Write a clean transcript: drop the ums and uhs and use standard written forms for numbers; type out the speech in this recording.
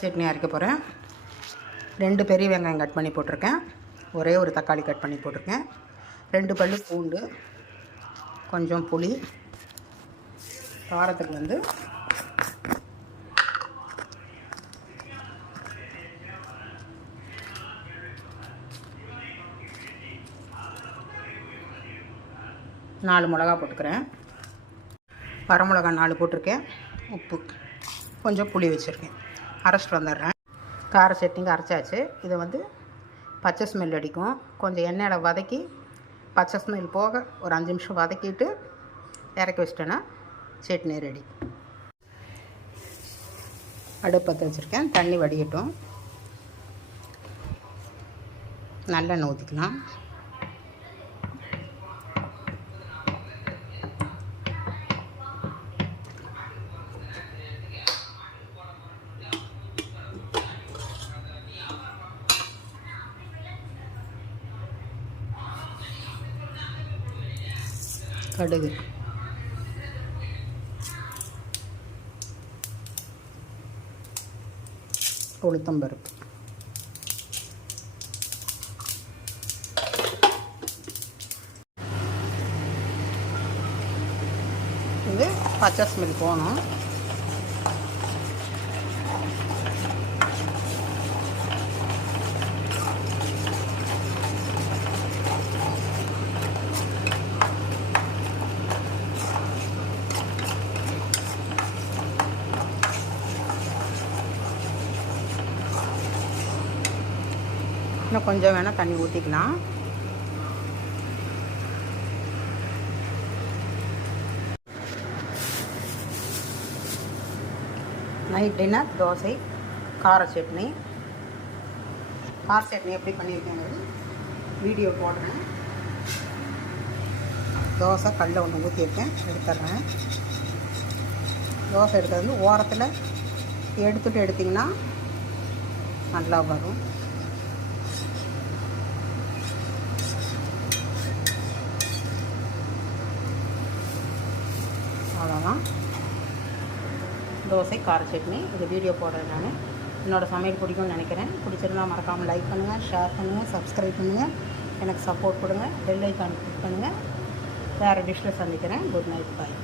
சட்னி அரைக்க போகிறேன். 2 பெரிய வெங்காயம் கட் பண்ணி போட்டிருக்கேன். ஒரே ஒரு தக்காளி கட் பண்ணி போட்டிருக்கேன். 2 பல்லு பூண்டு, கொஞ்சம் புளி, காரத்துக்கு வந்து நாலு மிளகா போட்டுக்கிறேன். வரமிளகா 4 போட்டிருக்கேன். உப்பு, கொஞ்சம் புளி வச்சுருக்கேன். அரைச்சிட்டு வந்துடுறேன். கார சட்னிக்கு அரைச்சாச்சு. இதை வந்து பச்சை ஸ்மெல் அடிக்கும். கொஞ்சம் எண்ணெயில் வதக்கி பச்சை ஸ்மெல் போக ஒரு 5 நிமிஷம் வதக்கிட்டு இறக்கி வச்சிட்டேன்னா சட்னி ரெடி. அடுப்பு பற்ற வச்சுருக்கேன். தண்ணி வடிகட்டும். நல்லெண்ணெய் ஊற்றிக்கலாம். கடுகு, உளுத்தம்பருப்பு, இது பச்சை ஸ்மெல் போகணும். இன்னும் கொஞ்சம் வேணால் தண்ணி ஊற்றிக்கலாம். நைட் டின்னர் தோசை, கார சட்னி. கார சட்னி எப்படி பண்ணியிருக்கேங்கிறது வீடியோ போடுறேன். தோசை கல்லில் ஒன்று ஊற்றியிருக்கேன், எடுத்துடுறேன். தோசை எடுக்கிறது வந்து ஓரத்தில் எடுத்துகிட்டு எடுத்திங்கன்னா நல்லா வரும். அவ்வளோதான், தோசை கார சட்னி. இது வீடியோ போடுறேன் நான். என்னோடய சமையல் பிடிக்கும்னு நினைக்கிறேன். பிடிச்சிருந்தா மறக்காமல் லைக் பண்ணுங்கள், ஷேர் பண்ணுங்கள், சப்ஸ்கிரைப் பண்ணுங்கள், எனக்கு சப்போர்ட் கொடுங்க. பெல் ஐக்கான் கிளிக் பண்ணுங்கள். வேறு டிஷ்ஷில் சந்திக்கிறேன். குட் நைட், பாய்.